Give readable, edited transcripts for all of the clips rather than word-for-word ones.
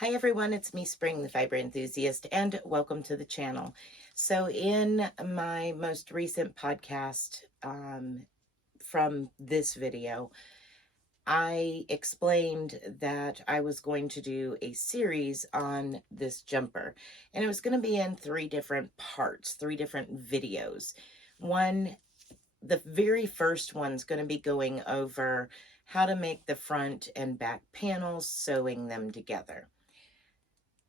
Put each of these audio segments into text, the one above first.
Hi everyone, it's me Spring, the fiber enthusiast, and welcome to the channel. So in my most recent podcast from this video, I explained that I was going to do a series on this jumper, and it was going to be in three different parts, three different videos. The very first one's going to be going over how to make the front and back panels, sewing them together.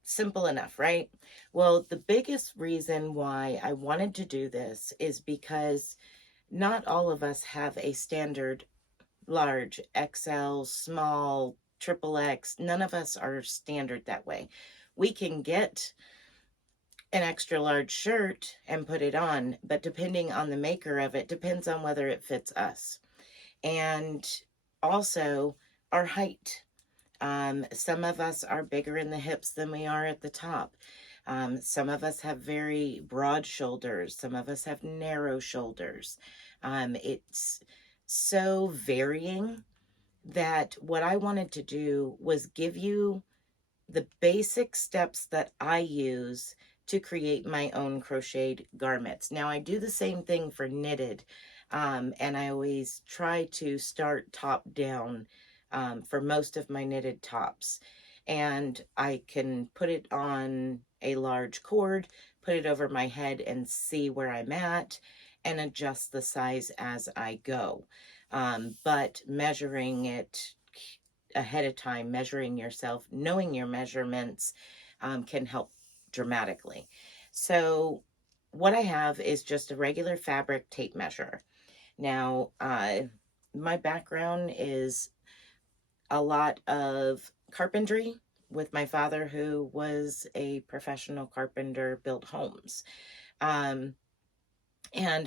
Simple enough, right? Well, the biggest reason why I wanted to do this is because not all of us have a standard large, XL, small, triple X. None of us are standard that way. We can get an extra large shirt and put it on, but depending on the maker of it, depends on whether it fits us. And also our height. Some of us are bigger in the hips than we are at the top. Some of us have very broad shoulders. Some of us have narrow shoulders. It's so varying that what I wanted to do was give you the basic steps that I use to create my own crocheted garments. Now, I do the same thing for knitted, and I always try to start top down for most of my knitted tops. And I can put it on a large cord, put it over my head and see where I'm at and adjust the size as I go. But measuring it ahead of time, measuring yourself, knowing your measurements can help dramatically. So what I have is just a regular fabric tape measure. Now, my background is a lot of carpentry with my father, who was a professional carpenter, built homes. And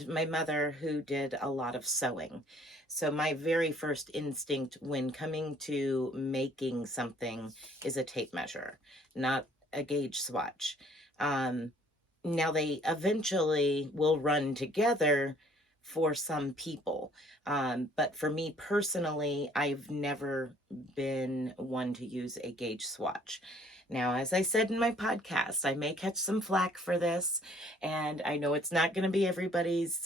my mother, who did a lot of sewing. So my very first instinct when coming to making something is a tape measure, not a gauge swatch. Now they eventually will run together for some people. But for me personally, I've never been one to use a gauge swatch. Now, as I said in my podcast, I may catch some flack for this, and I know it's not going to be everybody's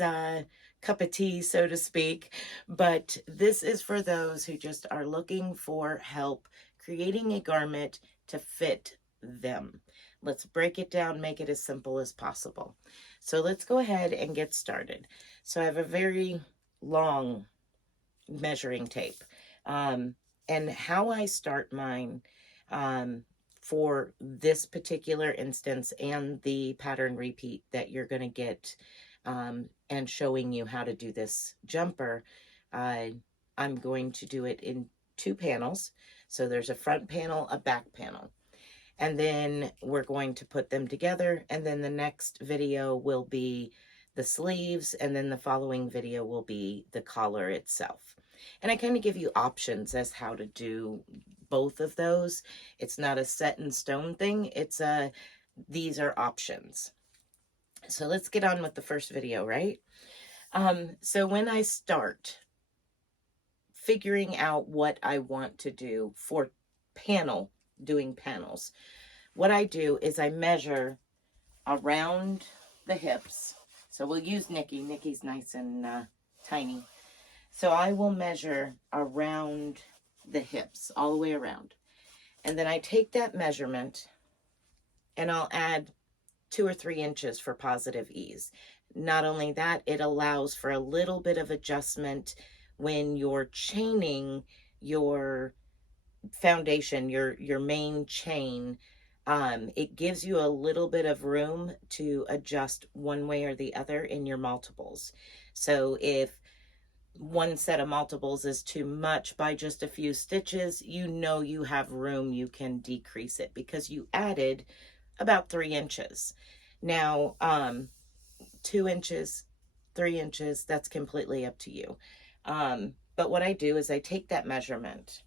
cup of tea, so to speak, but this is for those who just are looking for help creating a garment to fit them. Let's break it down, make it as simple as possible. So let's go ahead and get started. So I have a very long measuring tape. And how I start mine for this particular instance and the pattern repeat that you're going to get and showing you how to do this jumper, I'm going to do it in two panels. So there's a front panel, a back panel. And then we're going to put them together, and then the next video will be the sleeves, and then the following video will be the collar itself. And I kind of give you options as how to do both of those. It's not a set in stone thing. These are options. So let's get on with the first video, right? So when I start figuring out what I want to do for doing panels, what I do is I measure around the hips. So we'll use Nikki. Nikki's nice and tiny. So I will measure around the hips, all the way around. And then I take that measurement and I'll add 2 or 3 inches for positive ease. Not only that, it allows for a little bit of adjustment when you're chaining your foundation, your main chain. It gives you a little bit of room to adjust one way or the other in your multiples. So if one set of multiples is too much by just a few stitches, you know you have room, you can decrease it because you added about 3 inches. Now, 2 inches, 3 inches, that's completely up to you. But what I do is I take that measurement,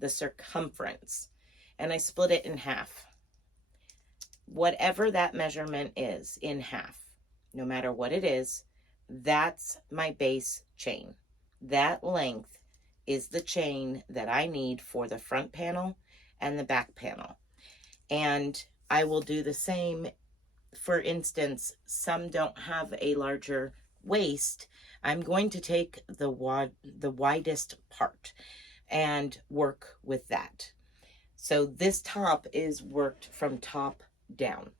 the circumference, and I split it in half. Whatever that measurement is in half, no matter what it is, that's my base chain. That length is the chain that I need for the front panel and the back panel. And I will do the same. For instance, some don't have a larger waist. I'm going to take the widest part and work with that. So this top is worked from top down.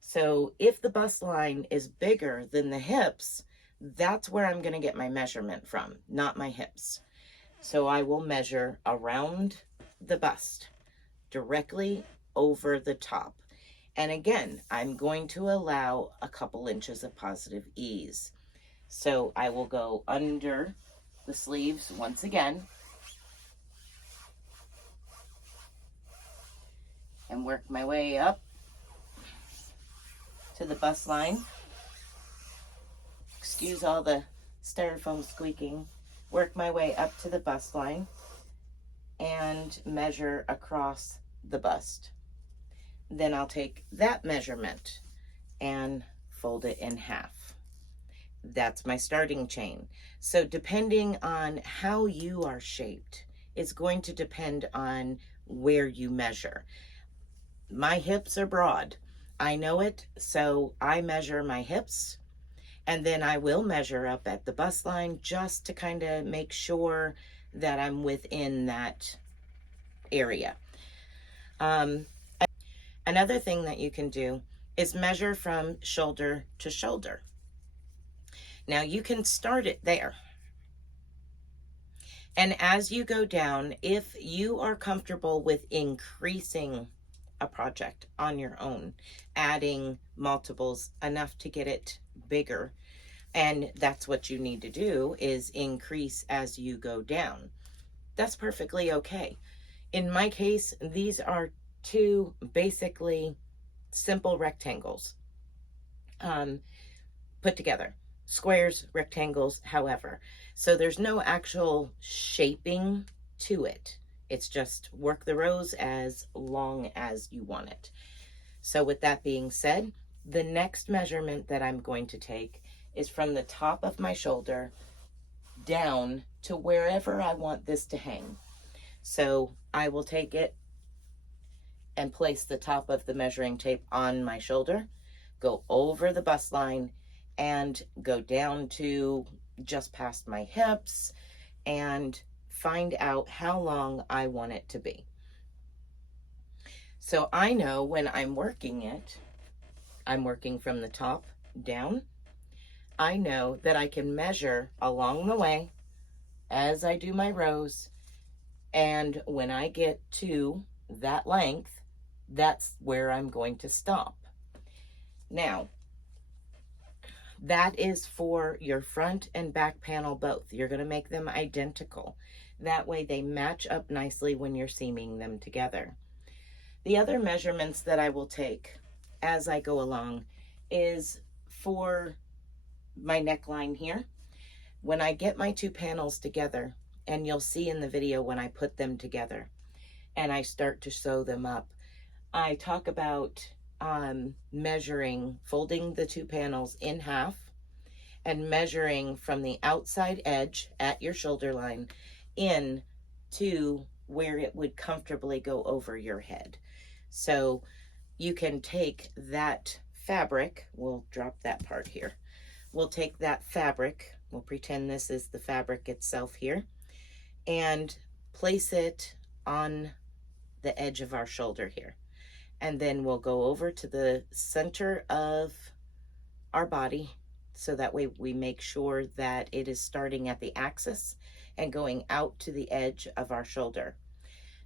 So if the bust line is bigger than the hips, that's where I'm going to get my measurement from, not my hips. So I will measure around the bust, directly over the top. And again, I'm going to allow a couple inches of positive ease. So I will go under the sleeves once again and work my way up to the bust line. Excuse all the styrofoam squeaking. Work my way up to the bust line and measure across the bust. Then I'll take that measurement and fold it in half. That's my starting chain. So depending on how you are shaped, it's going to depend on where you measure. My hips are broad. I know it, so I measure my hips, and then I will measure up at the bust line just to kind of make sure that I'm within that area. Another thing that you can do is measure from shoulder to shoulder. Now you can start it there. And as you go down, if you are comfortable with increasing a project on your own, adding multiples enough to get it bigger, and that's what you need to do, is increase as you go down, that's perfectly okay. In my case, these are two basically simple rectangles put together. Squares, rectangles, however. So there's no actual shaping to it. It's just work the rows as long as you want it. So with that being said, the next measurement that I'm going to take is from the top of my shoulder down to wherever I want this to hang. So I will take it and place the top of the measuring tape on my shoulder, go over the bust line, and go down to just past my hips and find out how long I want it to be. So I know when I'm working it, I'm working from the top down. I know that I can measure along the way as I do my rows, and when I get to that length, that's where I'm going to stop. Now, that is for your front and back panel both. You're going to make them identical. That way they match up nicely when you're seaming them together. The other measurements that I will take as I go along is for my neckline here. When I get my two panels together, and you'll see in the video when I put them together and I start to sew them up, I talk about measuring, folding the two panels in half and measuring from the outside edge at your shoulder line in to where it would comfortably go over your head. So you can take that fabric, we'll drop that part here. We'll take that fabric, we'll pretend this is the fabric itself here, and place it on the edge of our shoulder here. And then we'll go over to the center of our body, so that way we make sure that it is starting at the axis and going out to the edge of our shoulder.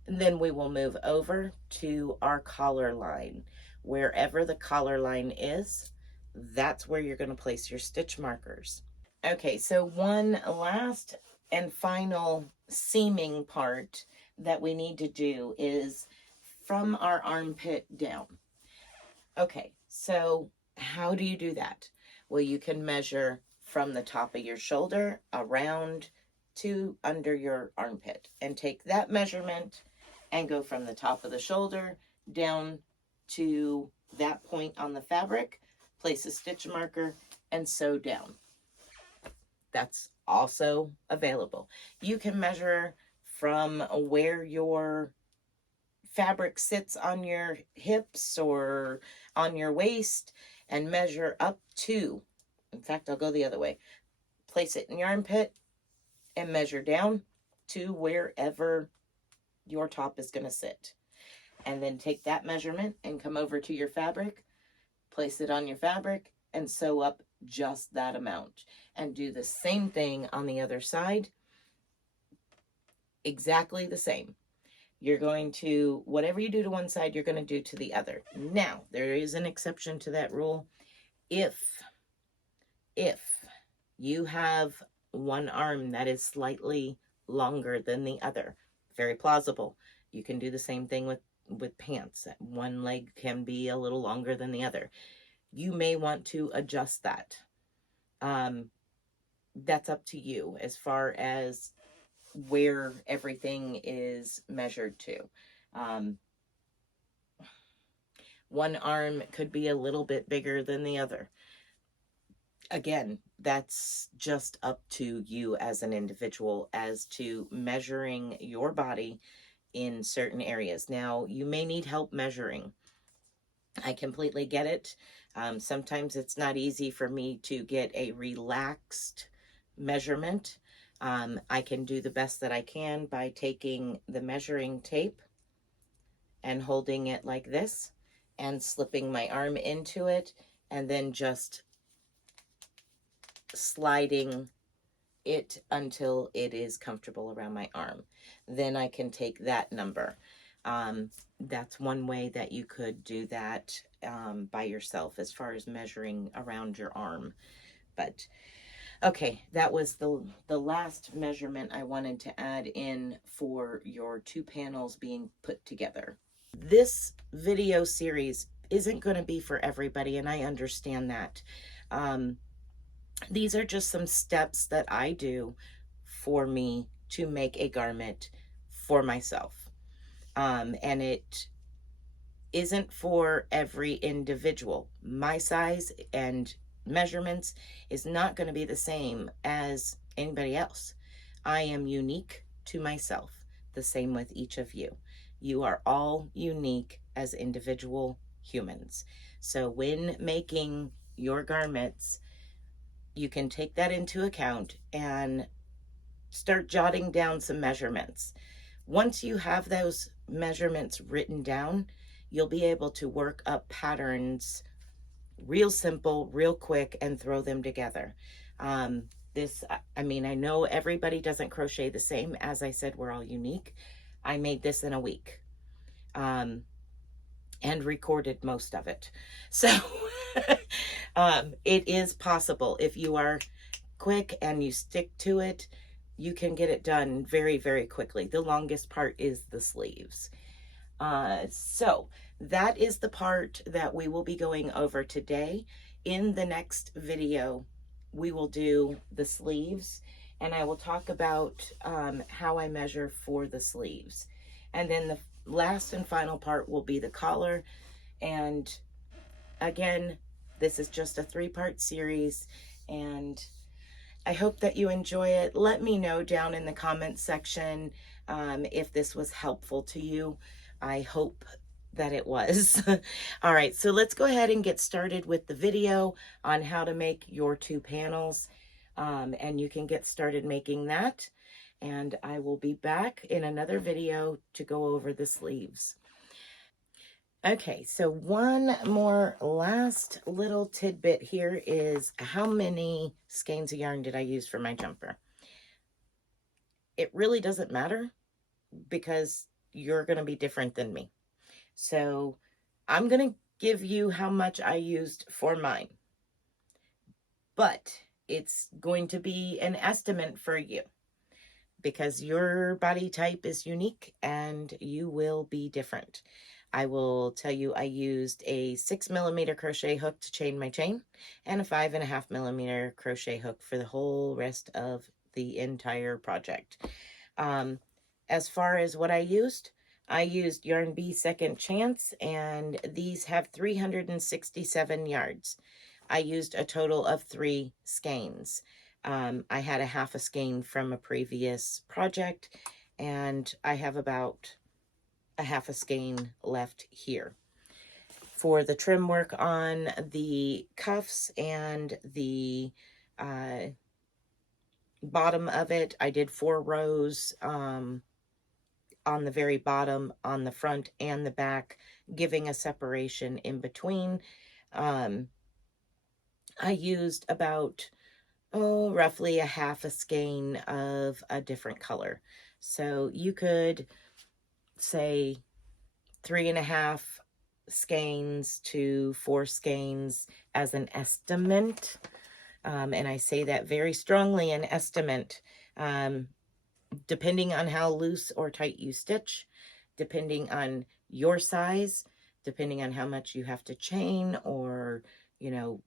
And then we will move over to our collar line. Wherever the collar line is, that's where you're going to place your stitch markers. Okay, so one last and final seaming part that we need to do is from our armpit down. Okay, so how do you do that? Well, you can measure from the top of your shoulder around to under your armpit and take that measurement and go from the top of the shoulder down to that point on the fabric, place a stitch marker, and sew down. That's also available. You can measure from where your fabric sits on your hips or on your waist, and measure up to, in fact, I'll go the other way. Place it in your armpit and measure down to wherever your top is going to sit. And then take that measurement and come over to your fabric, place it on your fabric, and sew up just that amount. And do the same thing on the other side. Exactly the same. You're going to, whatever you do to one side, you're going to do to the other. Now, there is an exception to that rule. If you have one arm that is slightly longer than the other, very plausible. You can do the same thing with pants. One leg can be a little longer than the other. You may want to adjust that. That's up to you as far as where everything is measured to. One arm could be a little bit bigger than the other. Again, that's just up to you as an individual as to measuring your body in certain areas. Now, you may need help measuring. I completely get it. Sometimes it's not easy for me to get a relaxed measurement. I can do the best that I can by taking the measuring tape and holding it like this and slipping my arm into it and then just sliding it until it is comfortable around my arm. Then I can take that number. That's one way that you could do that by yourself as far as measuring around your arm. But okay, that was the last measurement I wanted to add in for your two panels being put together. This video series isn't going to be for everybody, and I understand that. These are just some steps that I do for me to make a garment for myself. And it isn't for every individual. My size and measurements is not going to be the same as anybody else. I am unique to myself, the same with each of you. You are all unique as individual humans. So when making your garments, you can take that into account and start jotting down some measurements. Once you have those measurements written down, you'll be able to work up patterns real simple, real quick, and throw them together. I mean, I know everybody doesn't crochet the same. As I said, we're all unique. I made this in a week. And recorded most of it. So it is possible. If you are quick and you stick to it, you can get it done very, very quickly. The longest part is the sleeves. So that is the part that we will be going over today. In the next video, we will do the sleeves, and I will talk about how I measure for the sleeves. And then the last and final part will be the collar. And again, this is just a 3-part series, and I hope that you enjoy it. Let me know down in the comments section if this was helpful to you. I hope that it was. All right, so let's go ahead and get started with the video on how to make your 2 panels. And you can get started making that. And I will be back in another video to go over the sleeves. Okay, so one more last little tidbit here is how many skeins of yarn did I use for my jumper? It really doesn't matter because you're going to be different than me. So I'm going to give you how much I used for mine, but it's going to be an estimate for you because your body type is unique and you will be different. I will tell you I used a 6mm crochet hook to chain my chain and a 5.5mm crochet hook for the whole rest of the entire project. As far as what I used Yarn Bee Second Chance, and these have 367 yards. I used a total of 3 skeins. I had a half a skein from a previous project, and I have about a half a skein left here. For the trim work on the cuffs and the bottom of it, I did 4 rows on the very bottom, on the front and the back, giving a separation in between. I used about, roughly a half a skein of a different color. So you could say 3.5 skeins to 4 skeins as an estimate. And I say that very strongly, an estimate, depending on how loose or tight you stitch, depending on your size, depending on how much you have to chain, or, you know,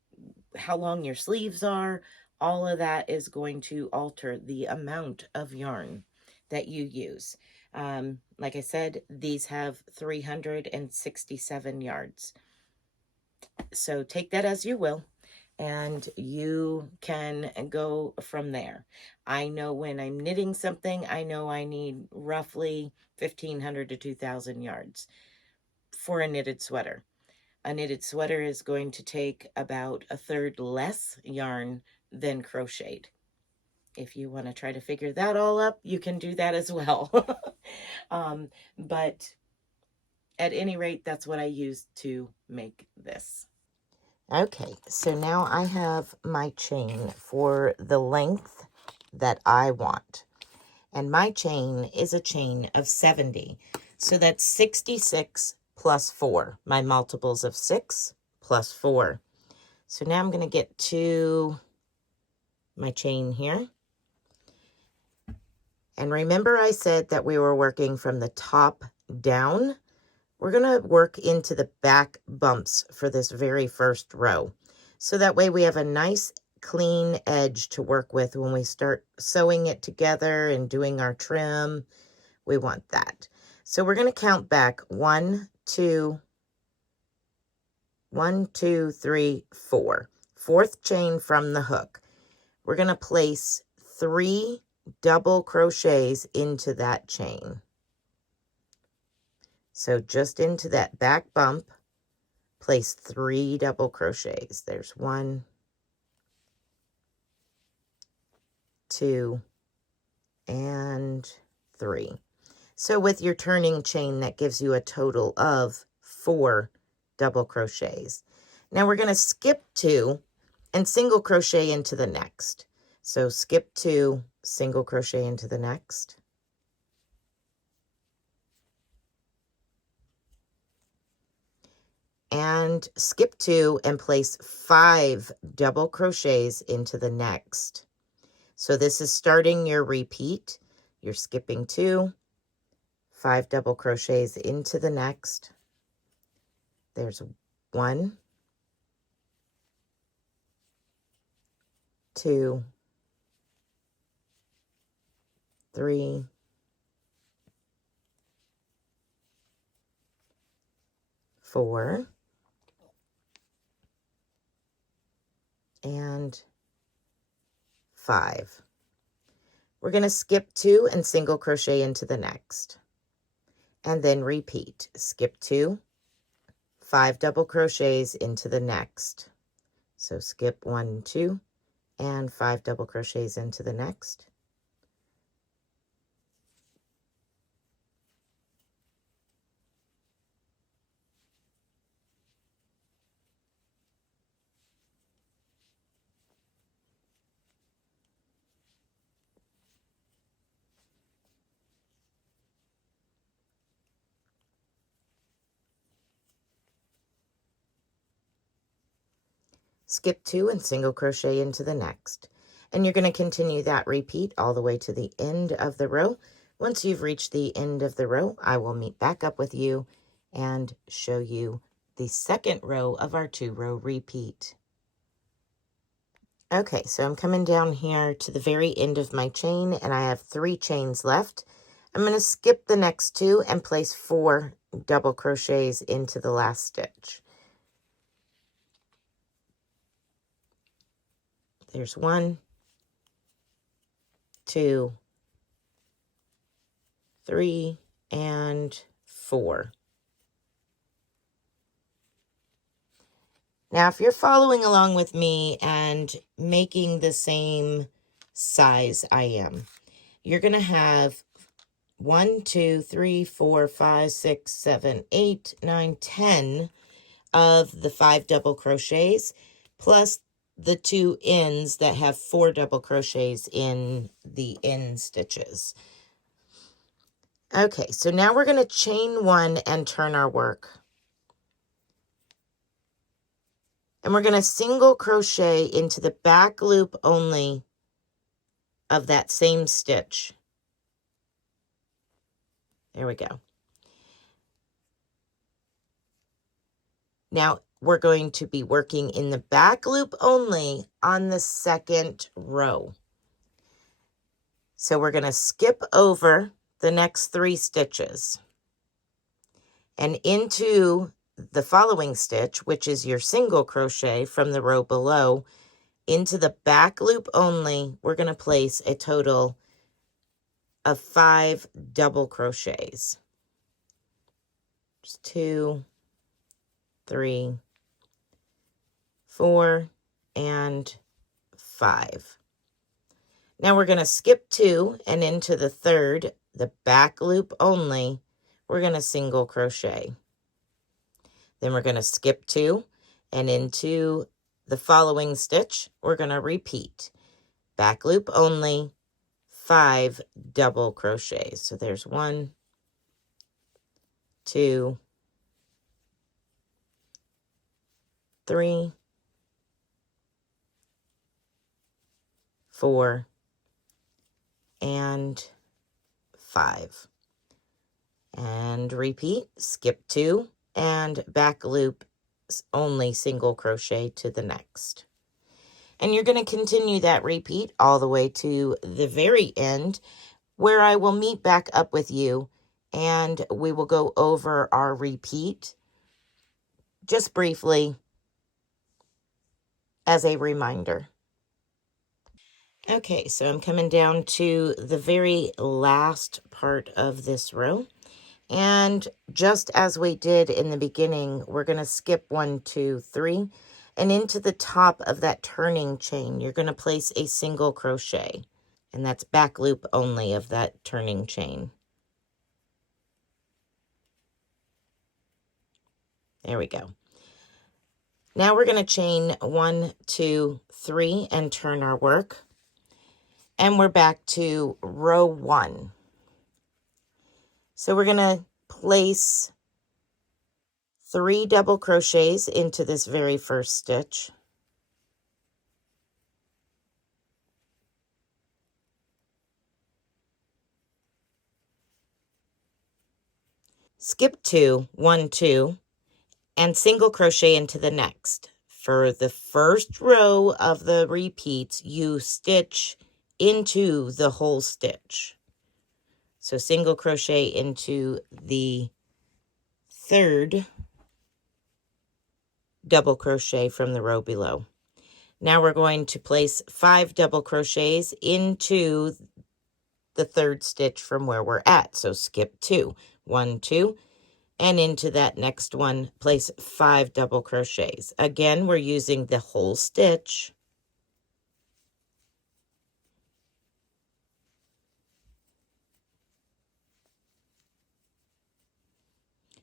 how long your sleeves are. All of that is going to alter the amount of yarn that you use. Like I said, these have 367 yards. So take that as you will, and you can go from there. I know when I'm knitting something, I know I need roughly 1,500 to 2,000 yards for a knitted sweater. A knitted sweater is going to take about a third less yarn than crocheted. If you want to try to figure that all up, you can do that as well. But at any rate, that's what I used to make this. Okay, so now I have my chain for the length that I want. And my chain is a chain of 70. So that's 66 plus 4, my multiples of 6 plus 4. So now I'm going to get to my chain here. And remember I said that we were working from the top down? We're going to work into the back bumps for this very first row. So that way we have a nice clean edge to work with when we start sewing it together and doing our trim. We want that. So we're going to count back 1, 2, 3, 4. Fourth chain from the hook. We're going to place 3 double crochets into that chain. So just into that back bump, place 3 double crochets. There's 1, 2, and 3. So with your turning chain, that gives you a total of 4 double crochets. Now we're going to skip 2 and single crochet into the next. So skip 2, single crochet into the next. And skip 2 and place 5 double crochets into the next. So this is starting your repeat. You're skipping 2, 5 double crochets into the next. There's 1, 2, 3, 4, and 5. We're going to skip 2 and single crochet into the next. And then repeat. Skip 2, 5 double crochets into the next. So skip 1, 2, and 5 double crochets into the next. Skip 2 and single crochet into the next. And you're going to continue that repeat all the way to the end of the row. Once you've reached the end of the row, I will meet back up with you and show you the second row of our 2-row repeat. Okay, so I'm coming down here to the very end of my chain, and I have 3 chains left. I'm going to skip the next 2 and place 4 double crochets into the last stitch. There's 1, 2, 3, and 4. Now, if you're following along with me and making the same size I am, you're going to have 1, 2, 3, 4, 5, 6, 7, 8, 9, 10 of the 5 double crochets, plus the 2 ends that have 4 double crochets in the end stitches. Okay, so now we're going to chain 1 and turn our work. And we're going to single crochet into the back loop only of that same stitch. There we go. Now we're going to be working in the back loop only on the second row. So we're going to skip over the next 3 stitches and into the following stitch, which is your single crochet from the row below, into the back loop only. We're going to place a total of 5 double crochets. Just 2, 3, 4, and 5. Now we're going to skip 2 and into the third, the back loop only, we're going to single crochet. Then we're going to skip 2 and into the following stitch, we're going to repeat. Back loop only, 5 double crochets. So there's 1, 2, 3, 4, and 5. And repeat, skip 2, and back loop only single crochet to the next. And you're going to continue that repeat all the way to the very end, where I will meet back up with you and we will go over our repeat just briefly as a reminder. Okay, so I'm coming down to the very last part of this row. And just as we did in the beginning, we're going to skip 1, 2, 3, and into the top of that turning chain, you're going to place a single crochet. And that's back loop only of that turning chain. There we go. Now we're going to chain 1, 2, 3 and turn our work. And we're back to row 1. So we're going to place 3 double crochets into this very first stitch. Skip 2, 1, 2, and single crochet into the next. For the first row of the repeats, you stitch into the whole stitch. So single crochet into the third double crochet from the row below. Now we're going to place 5 double crochets into the third stitch from where we're at. So skip 2, 1, 2, and into that next one, place 5 double crochets. Again, we're using the whole stitch.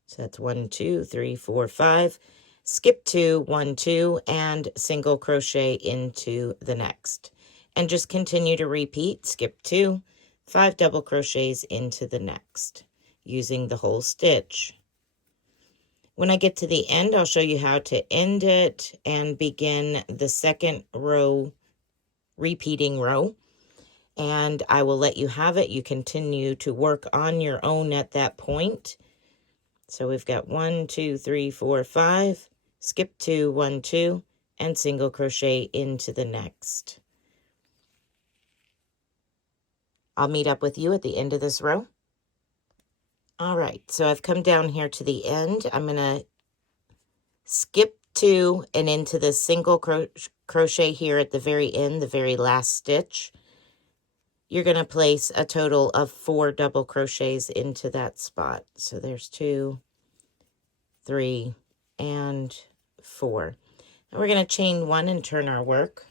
So that's 1, 2, 3, 4, 5. Skip 2, 1, 2, and single crochet into the next. And just continue to repeat. Skip 2, 5 double crochets into the next, using the whole stitch. When I get to the end, I'll show you how to end it and begin the second row, repeating row. And I will let you have it. You continue to work on your own at that point. So we've got 1, 2, 3, 4, 5, skip 2, 1, 2, and single crochet into the next. I'll meet up with you at the end of this row. All right, so I've come down here to the end. I'm going to skip 2 and into the single crochet here at the very end, the very last stitch. you're going to place a total of 4 double crochets into that spot. So there's 2, 3, and 4. And we're going to chain 1 and turn our work.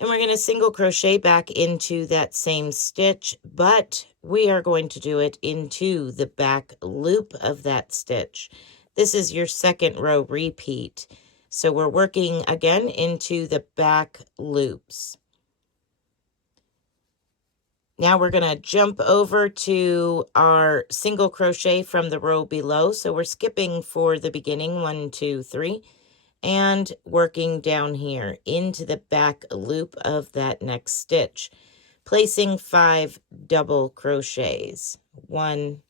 And we're going to single crochet back into that same stitch, but we are going to do it into the back loop of that stitch. This is your second row repeat. So we're working again into the back loops. Now we're going to jump over to our single crochet from the row below. So we're skipping for the beginning, 1, 2, 3, and working down here into the back loop of that next stitch, placing 5 double crochets. 1,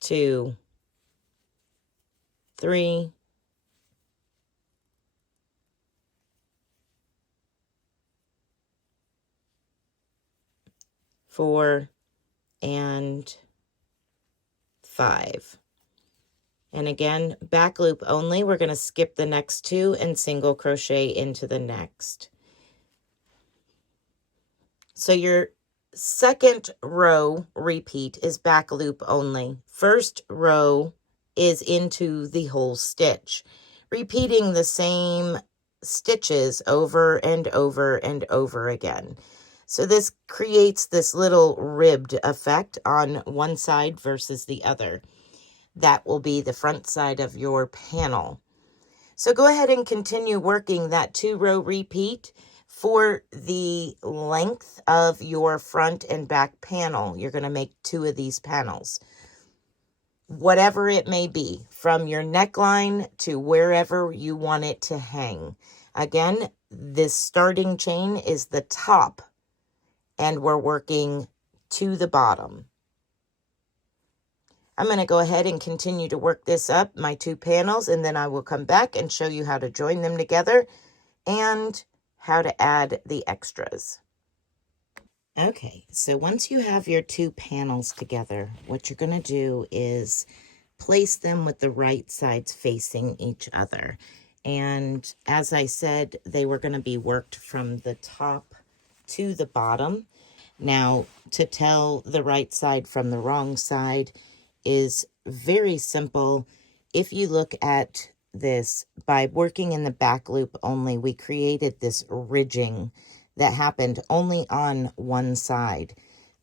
2, 3, 4, and 5. And again, back loop only. We're going to skip the next 2 and single crochet into the next. So your second row repeat is back loop only. First row is into the whole stitch, repeating the same stitches over and over and over again. So this creates this little ribbed effect on one side versus the other. That will be the front side of your panel. So go ahead and continue working that 2-row repeat for the length of your front and back panel. You're going to make 2 of these panels. Whatever it may be, from your neckline to wherever you want it to hang. Again, this starting chain is the top, and we're working to the bottom. I'm going to go ahead and continue to work this up, my 2 panels, and then I will come back and show you how to join them together and how to add the extras. Okay, so once you have your 2 panels together, what you're going to do is place them with the right sides facing each other. And as I said, they were going to be worked from the top to the bottom. Now, to tell the right side from the wrong side is very simple. If you look at this, by working in the back loop only, we created this ridging that happened only on one side.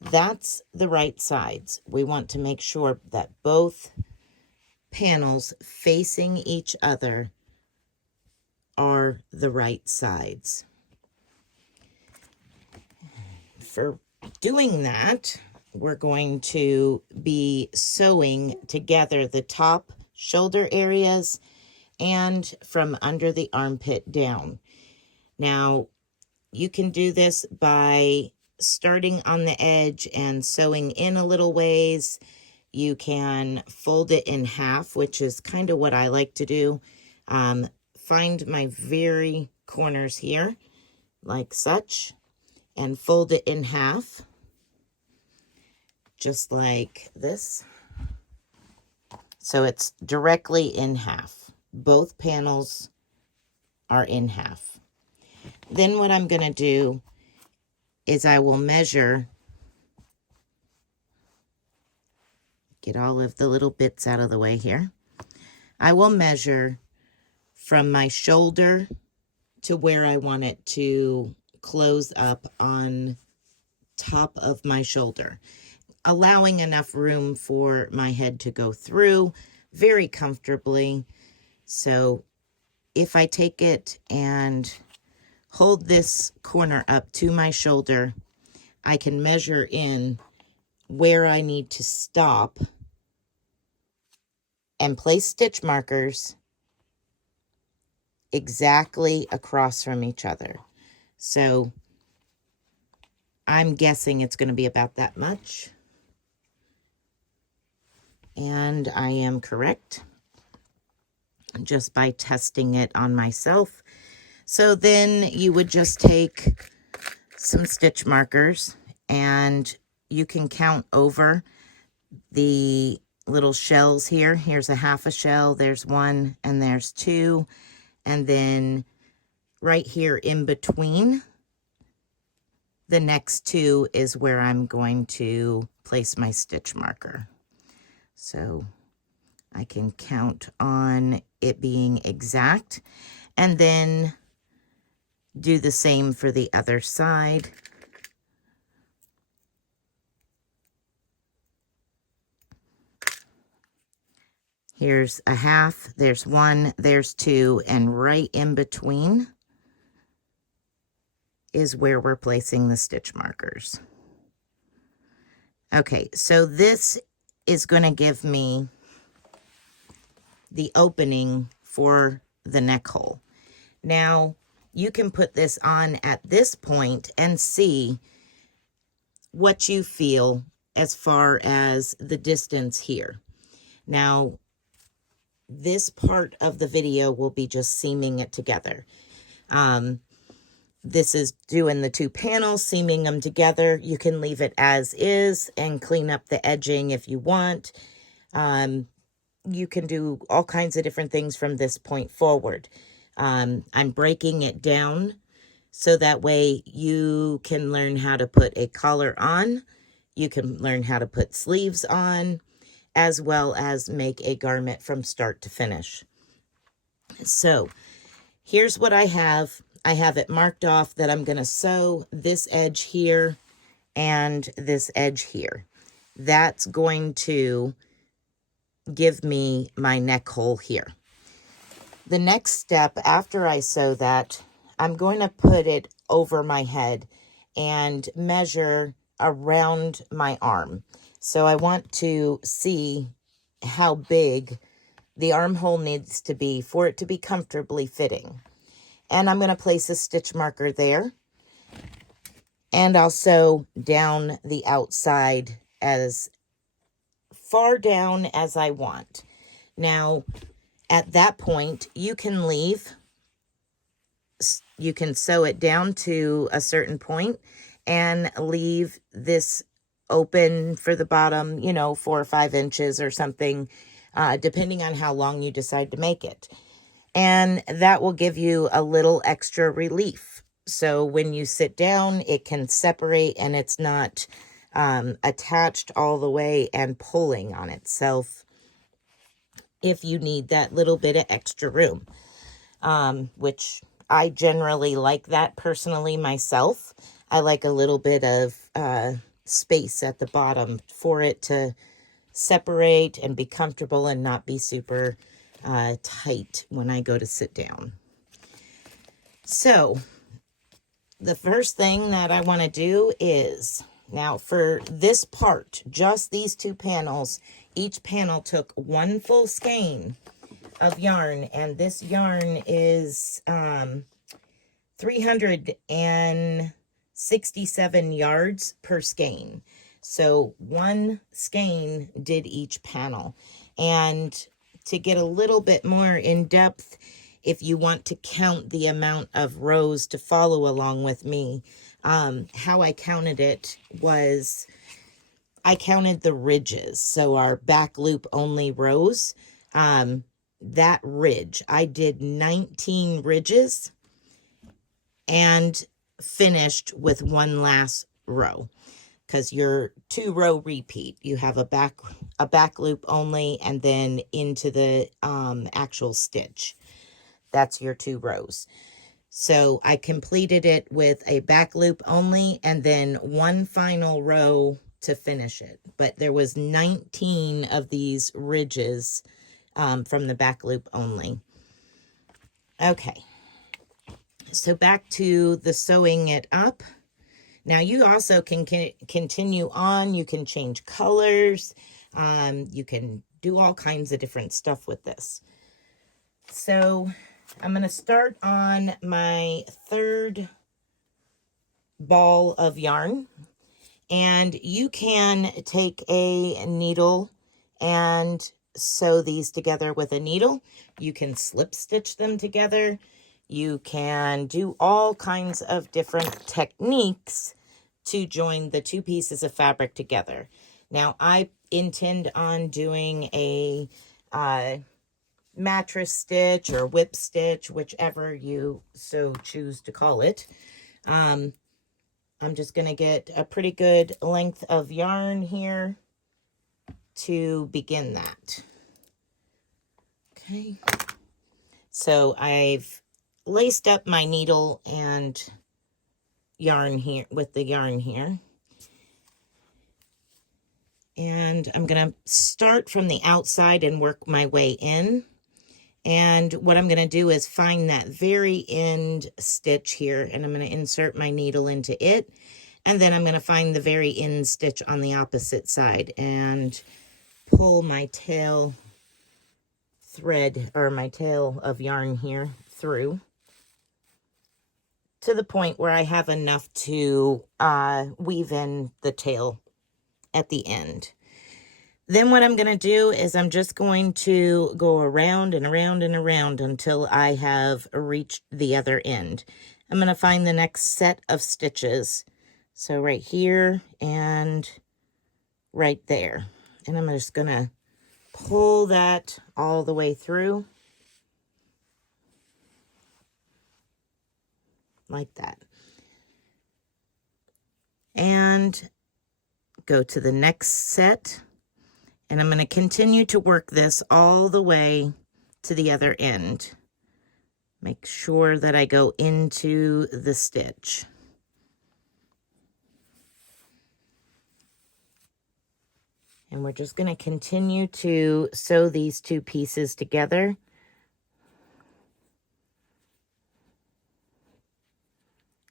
That's the right sides. We want to make sure that both panels facing each other are the right sides. For doing that, we're going to be sewing together the top shoulder areas and from under the armpit down. Now, you can do this by starting on the edge and sewing in a little ways. You can fold it in half, which is kind of what I like to do. Find my very corners here, like such, and fold it in half, just like this. So it's directly in half. Both panels are in half. Then what I'm going to do is I will measure, get all of the little bits out of the way here. I will measure from my shoulder to where I want it to close up on top of my shoulder, allowing enough room for my head to go through very comfortably. So if I take it and hold this corner up to my shoulder, I can measure in where I need to stop and place stitch markers exactly across from each other. So I'm guessing it's going to be about that much. And I am correct just by testing it on myself. So then you would just take some stitch markers and you can count over the little shells here. Here's a half a shell, there's 1, and there's 2. and then right here in between the next two is where I'm going to place my stitch marker. So I can count on it being exact, and then do the same for the other side. Here's a half, there's one, there's two, and right in between is where we're placing the stitch markers. Okay, so this is going to give me the opening for the neck hole. Now, you can put this on at this point and see what you feel as far as the distance here. Now, this part of the video will be just seaming it together. This is doing the two panels, seaming them together. You can leave it as is and clean up the edging if you want. You can do all kinds of different things from this point forward. I'm breaking it down so that way you can learn how to put a collar on. You can learn how to put sleeves on, as well as make a garment from start to finish. So here's what I have. I have it marked off that I'm going to sew this edge here and this edge here. That's going to give me my neck hole here. The next step after I sew that, I'm going to put it over my head and measure around my arm. So I want to see how big the armhole needs to be for it to be comfortably fitting. And I'm going to place a stitch marker there. And I'll sew down the outside as far down as I want. Now, at that point, you can leave. You can sew it down to a certain point and leave this open for the bottom, you know, 4 or 5 inches or something, depending on how long you decide to make it. And that will give you a little extra relief. So when you sit down, it can separate and it's not attached all the way and pulling on itself if you need that little bit of extra room, which I generally like that personally myself. I like a little bit of space at the bottom for it to separate and be comfortable and not be super tight when I go to sit down. So the first thing that I want to do is, now for this part, just these two panels, each panel took 1 full skein of yarn, and this yarn is 367 yards per skein. So 1 skein did each panel. And to get a little bit more in depth, if you want to count the amount of rows to follow along with me, how I counted it was I counted the ridges. So our back loop only rows, that ridge, I did 19 ridges and finished with 1 last row, because your 2-row repeat, you have a back loop only and then into the actual stitch. That's your 2 rows. So I completed it with a back loop only and then 1 final row to finish it. But there was 19 of these ridges from the back loop only. Okay. So back to the sewing it up. Now you also can continue on. You can change colors. You can do all kinds of different stuff with this. So I'm going to start on my 3rd ball of yarn. And you can take a needle and sew these together with a needle. You can slip stitch them together. You can do all kinds of different techniques to join the 2 pieces of fabric together. Now, I intend on doing a mattress stitch or whip stitch, whichever you so choose to call it. I'm just going to get a pretty good length of yarn here to begin that. Okay. So I've laced up my needle and yarn here with the yarn here. And I'm going to start from the outside and work my way in. And what I'm going to do is find that very end stitch here, and I'm going to insert my needle into it. And then I'm going to find the very end stitch on the opposite side and pull my tail thread, or my tail of yarn here, through to the point where I have enough to weave in the tail at the end. Then what I'm going to do is I'm just going to go around and around and around until I have reached the other end. I'm going to find the next set of stitches. So right here and right there. And I'm just going to pull that all the way through. Like that. And go to the next set. And I'm going to continue to work this all the way to the other end. Make sure that I go into the stitch. And we're just going to continue to sew these two pieces together.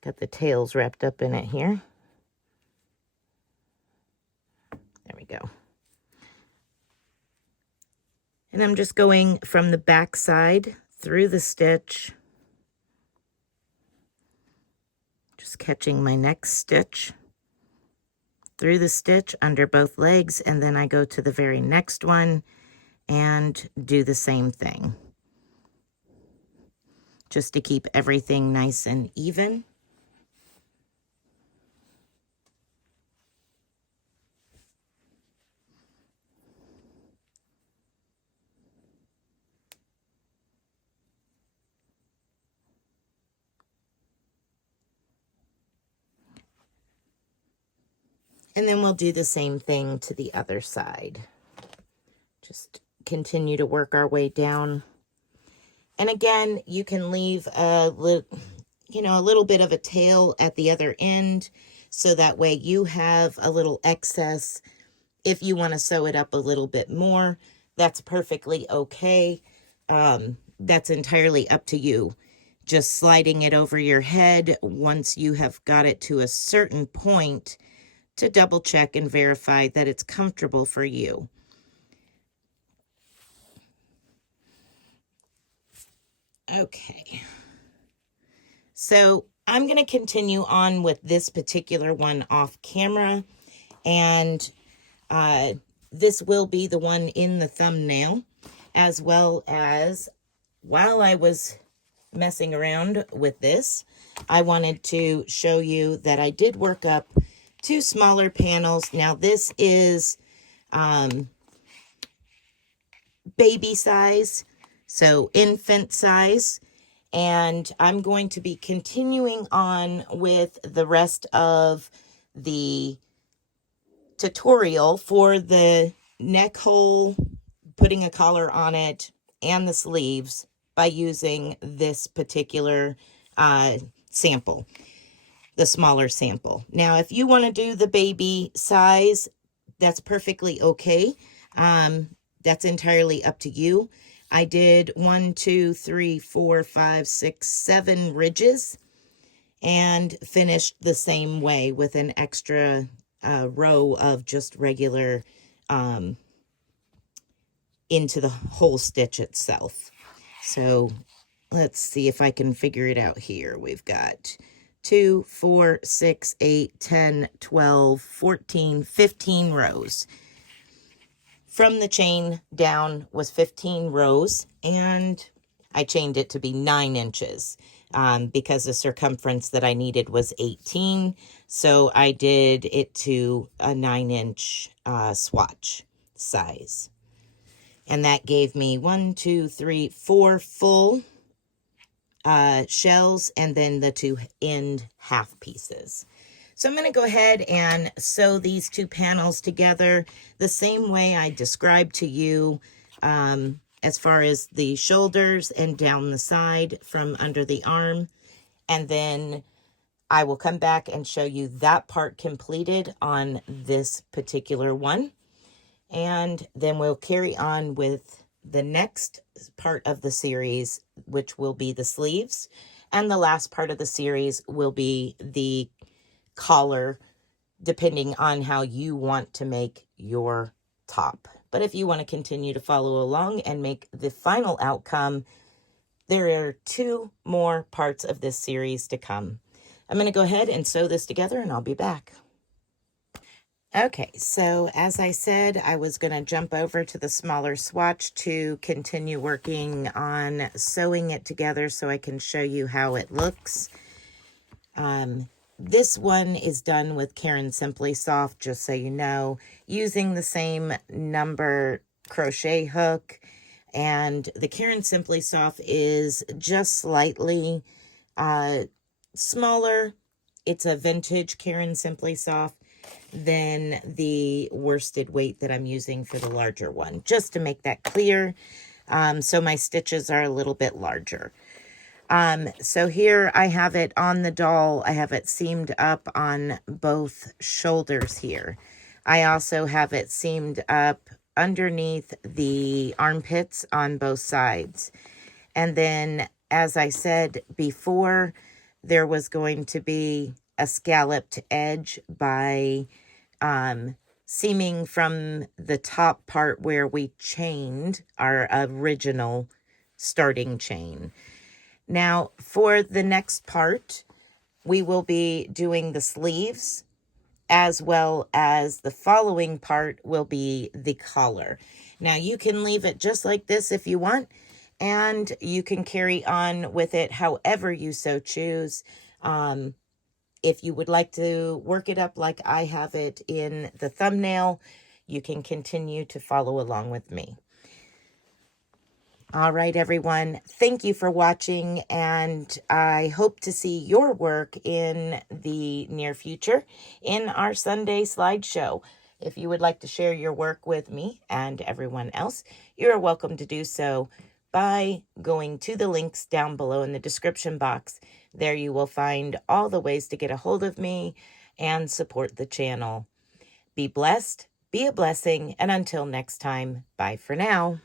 Got the tails wrapped up in it here. There we go. And I'm just going from the back side through the stitch, just catching my next stitch through the stitch under both legs, and then I go to the very next one and do the same thing, just to keep everything nice and even. And then we'll do the same thing to the other side. Just continue to work our way down. And again, you can leave a little bit of a tail at the other end, so that way you have a little excess. If you want to sew it up a little bit more, that's perfectly okay. That's entirely up to you. Just sliding it over your head once you have got it to a certain point to double check and verify that it's comfortable for you. Okay. So I'm going to continue on with this particular one off camera, and this will be the one in the thumbnail, as well as while I was messing around with this, I wanted to show you that I did work up 2 smaller panels. Now this is baby size, so infant size, and I'm going to be continuing on with the rest of the tutorial for the neck hole, putting a collar on it, and the sleeves by using this particular sample, the smaller sample. Now, if you want to do the baby size, that's perfectly okay. That's entirely up to you. I did 1, 2, 3, 4, 5, 6, 7 ridges and finished the same way with an extra row of just regular into the whole stitch itself. So let's see if I can figure it out here. We've got 2, 4, 6, 8, 10, 12, 14, 15 rows. From the chain down was 15 rows, and I chained it to be 9 inches because the circumference that I needed was 18. So I did it to a 9-inch swatch size. And that gave me 4 full shells, and then the 2 end half pieces. So I'm going to go ahead and sew these 2 panels together the same way I described to you, as far as the shoulders and down the side from under the arm. And then I will come back and show you that part completed on this particular one. And then we'll carry on with the next part of the series, which will be the sleeves. And the last part of the series will be the collar, depending on how you want to make your top. But if you want to continue to follow along and make the final outcome, there are 2 more parts of this series to come. I'm going to go ahead and sew this together, and I'll be back. Okay, so as I said, I was going to jump over to the smaller swatch to continue working on sewing it together so I can show you how it looks. This one is done with Caron Simply Soft, just so you know, using the same number crochet hook. And the Caron Simply Soft is just slightly smaller. It's a vintage Caron Simply Soft than the worsted weight that I'm using for the larger one, just to make that clear. So my stitches are a little bit larger. So here I have it on the doll. I have it seamed up on both shoulders here. I also have it seamed up underneath the armpits on both sides. And then, as I said before, there was going to be a scalloped edge by seaming from the top part where we chained our original starting chain. Now, for the next part, we will be doing the sleeves, as well as the following part will be the collar. Now, you can leave it just like this if you want, and you can carry on with it however you so choose. If you would like to work it up like I have it in the thumbnail, you can continue to follow along with me. All right, everyone. Thank you for watching, and I hope to see your work in the near future in our Sunday slideshow. If you would like to share your work with me and everyone else, you're welcome to do so by going to the links down below in the description box. There you will find all the ways to get a hold of me and support the channel. Be blessed, be a blessing, and until next time, bye for now.